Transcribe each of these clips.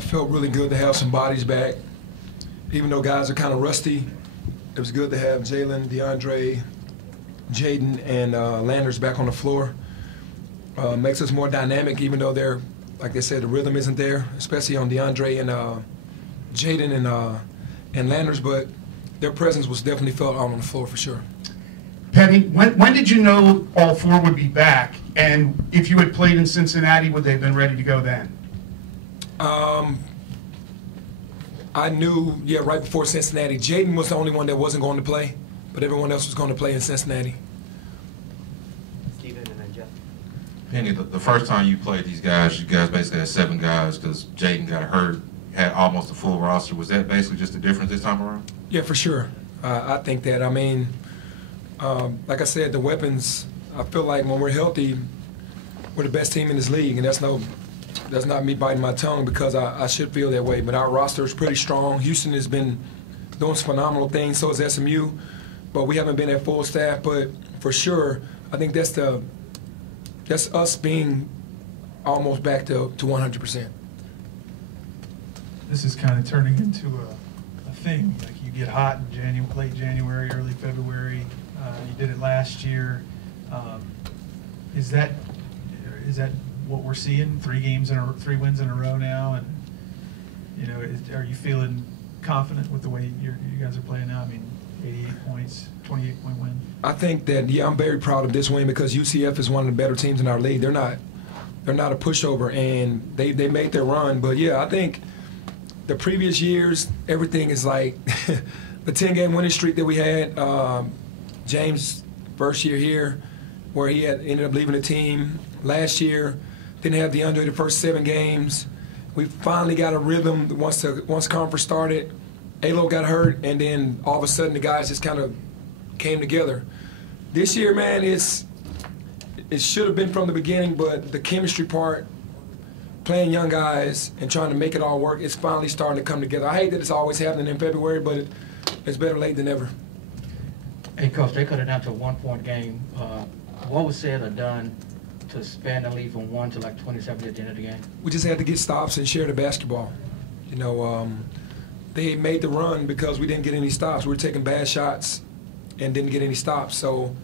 Felt really good to have some bodies back. Even though guys are kind of rusty, it was good to have Jalen, DeAndre, Jaden, and Landers back on the floor. Makes us more dynamic, even though they're, like they said, the rhythm isn't there, especially on DeAndre and Jaden and Landers, but their presence was definitely felt out on the floor for sure. Penny, when did you know all four would be back? And if you had played in Cincinnati, would they have been ready to go then? I knew, right before Cincinnati. Jaden was the only one that wasn't going to play, but everyone else was going to play in Cincinnati. Steven and then Jeff. Penny, the first time you played these guys, you guys basically had 7 guys because Jaden got hurt, had almost a full roster. Was that basically just the difference this time around? Yeah, for sure. I think that. I mean, like I said, the weapons, I feel like when we're healthy, we're the best team in this league, and that's not me biting my tongue because I should feel that way. But our roster is pretty strong. Houston has been doing some phenomenal things, so is SMU, but we haven't been at full staff. But for sure, I think that's us being almost back to 100%. This is kind of turning into a thing. Like you get hot in late January, early February. You did it last year. Is that what we're seeing? 3 wins in a row now, and you know, are you feeling confident with the way you guys are playing now? I mean, 88 points, 28-point win. I think that I'm very proud of this win because UCF is one of the better teams in our league. They're not a pushover, and they made their run. But yeah, I think the previous years, everything is like the 10-game winning streak that we had. James' first year here, where he had ended up leaving the team. Last year, didn't have DeAndre the first 7 games. We finally got a rhythm once conference started. Alo got hurt, and then all of a sudden the guys just kind of came together. This year, man, it should have been from the beginning, but the chemistry part, playing young guys and trying to make it all work, it's finally starting to come together. I hate that it's always happening in February, but it's better late than never. Hey, Coach, they cut it down to a 1-point game. What was said or done to span the lead from 1 to like 27 at the end of the game? We just had to get stops and share the basketball. You know, they made the run because we didn't get any stops. We were taking bad shots and didn't get any stops. So,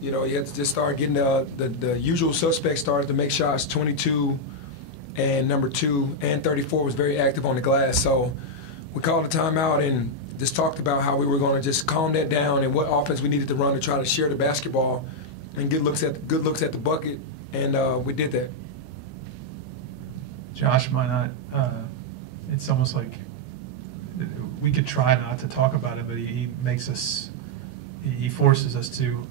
you know, you had to just start getting the usual suspects started to make shots. 22 and number 2 and 34 was very active on the glass. So we called a timeout and just talked about how we were going to just calm that down and what offense we needed to run to try to share the basketball and get good looks at the bucket, and we did that. Josh, why not? It's almost like we could try not to talk about it, but he makes us, he forces us to.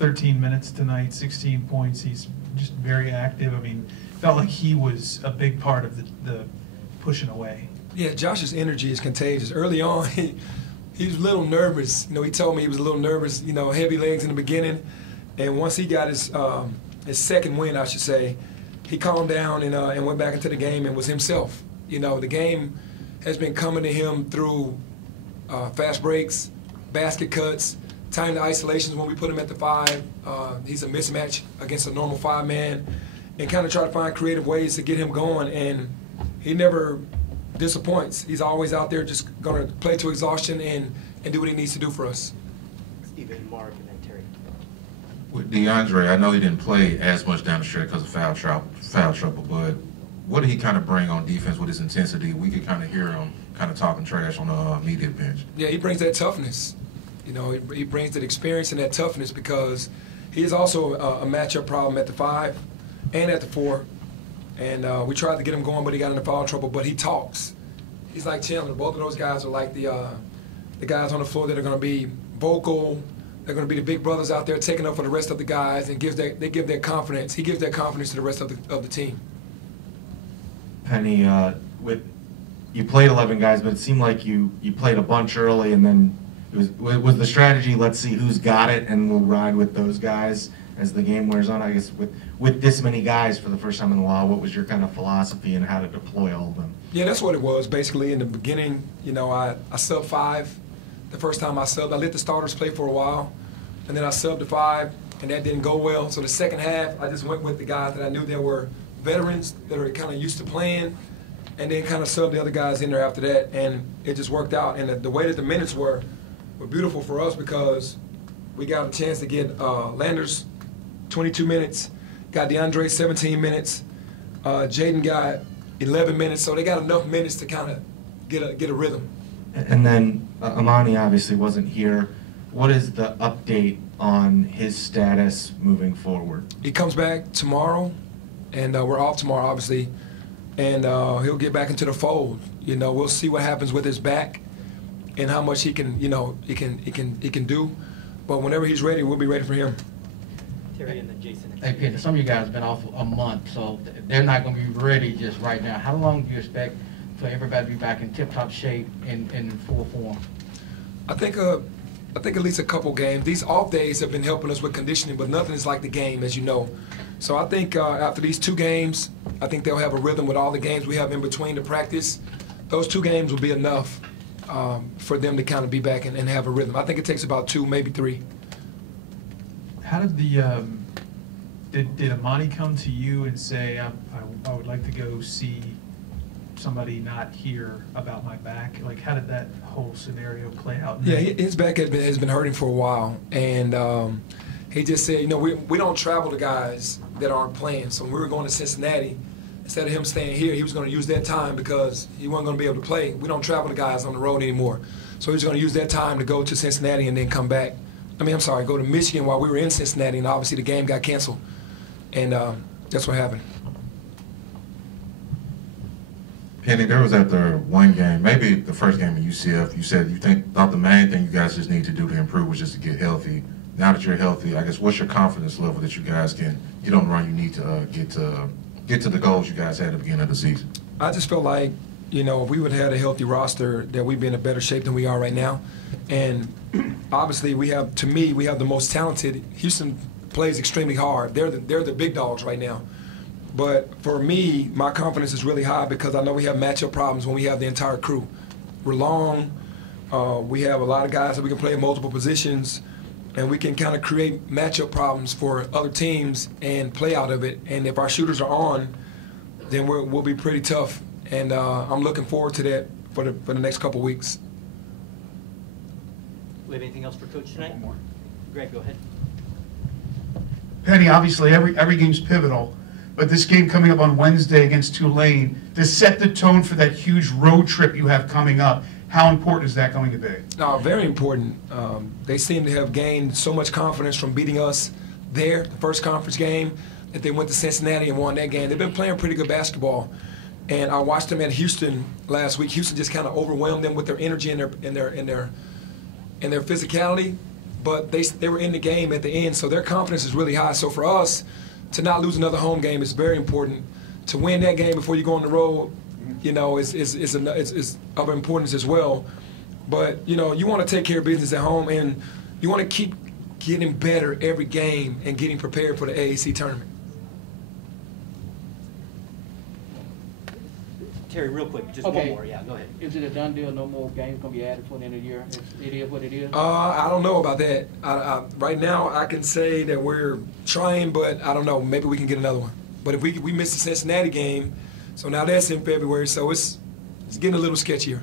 13 minutes tonight, 16 points. He's just very active. I mean, felt like he was a big part of the pushing away. Yeah, Josh's energy is contagious. Early on, he was a little nervous. You know, he told me he was a little nervous, you know, heavy legs in the beginning. And once he got his second win, I should say, he calmed down and went back into the game and was himself. You know, the game has been coming to him through fast breaks, basket cuts, timed isolations when we put him at the 5. He's a mismatch against a normal 5-man, and kind of try to find creative ways to get him going. And he never disappoints. He's always out there just going to play to exhaustion and do what he needs to do for us. Steven, Mark, and then Terry. With DeAndre, I know he didn't play as much down the stretch because of foul trouble, but what did he kind of bring on defense with his intensity? We could kind of hear him kind of talking trash on the media bench. Yeah, he brings that toughness. You know, he brings that experience and that toughness because he is also a matchup problem at the 5 and at the 4. And we tried to get him going, but he got into foul trouble. But he talks. He's like Chandler. Both of those guys are like the guys on the floor that are going to be vocal. They're going to be the big brothers out there taking up for the rest of the guys, and they give their confidence. He gives that confidence to the rest of the team. Penny, you played 11 guys, but it seemed like you played a bunch early, and then it was the strategy, let's see who's got it, and we'll ride with those guys as the game wears on. I guess with this many guys for the first time in a while, what was your kind of philosophy and how to deploy all of them? Yeah, that's what it was. Basically, in the beginning, you know, I subbed 5. The first time I subbed, I let the starters play for a while, and then I subbed to 5, and that didn't go well. So the second half, I just went with the guys that I knew that were veterans, that are kind of used to playing, and then kind of sub the other guys in there after that, and it just worked out. And the way that the minutes were beautiful for us because we got a chance to get Landers 22 minutes, got DeAndre 17 minutes, Jaden got 11 minutes, so they got enough minutes to kind of get a rhythm. And then Amani obviously wasn't here. What is the update on his status moving forward? He comes back tomorrow, and we're off tomorrow, obviously, and he'll get back into the fold. You know, we'll see what happens with his back and how much he can, you know, he can do. But whenever he's ready, we'll be ready for him. Terry and then Jason. Hey, Peter, some of you guys have been off a month, so they're not going to be ready just right now. How long do you expect for everybody to be back in tip-top shape in full form? I think at least a couple games. These off days have been helping us with conditioning, but nothing is like the game, as you know. So I think after these 2 games, I think they'll have a rhythm with all the games we have in between the practice. Those 2 games will be enough for them to kind of be back and have a rhythm. I think it takes about 2, maybe 3. How did the did Amani come to you and say, I would like to go see somebody not here about my back? Like, how did that whole scenario play out? Yeah, his back has been hurting for a while, and he just said, you know, we don't travel to guys that aren't playing. So when we were going to Cincinnati, instead of him staying here, he was going to use that time because he wasn't going to be able to play. We don't travel to guys on the road anymore. So he was going to use that time to go to Cincinnati and then come back. Go to Michigan while we were in Cincinnati, and obviously the game got canceled. And that's what happened. Penny, there was after one game, maybe the first game at UCF, you said you thought the main thing you guys just need to do to improve was just to get healthy. Now that you're healthy, I guess what's your confidence level that you guys can get on the run you need to get to the goals you guys had at the beginning of the season? I just felt like, you know, if we would have had a healthy roster, that we'd be in a better shape than we are right now. And obviously we have the most talented. Houston plays extremely hard. They're the big dogs right now. But for me, my confidence is really high because I know we have matchup problems when we have the entire crew. We're long. We have a lot of guys that we can play in multiple positions, and we can kind of create matchup problems for other teams and play out of it. And if our shooters are on, then we'll be pretty tough. And I'm looking forward to that for the next couple weeks. We have anything else for Coach tonight? One more. Greg, go ahead. Penny, obviously every game's pivotal, but this game coming up on Wednesday against Tulane, to set the tone for that huge road trip you have coming up, how important is that going to be? No, very important. They seem to have gained so much confidence from beating us there, the first conference game, that they went to Cincinnati and won that game. They've been playing pretty good basketball. And I watched them at Houston last week. Houston just kind of overwhelmed them with their energy and their physicality, but they were in the game at the end, so their confidence is really high. So for us to not lose another home game is very important. To win that game before you go on the road, you know, is of importance as well. But you know, you want to take care of business at home, and you want to keep getting better every game and getting prepared for the AAC tournament. Terry, real quick, just Okay. one more. Yeah, go ahead. Is it a done deal? No more games going to be added for the end of the year? It is what it is? I don't know about that. Right now, I can say that we're trying, but I don't know. Maybe we can get another one. But if we missed the Cincinnati game, so now that's in February, so it's getting a little sketchier.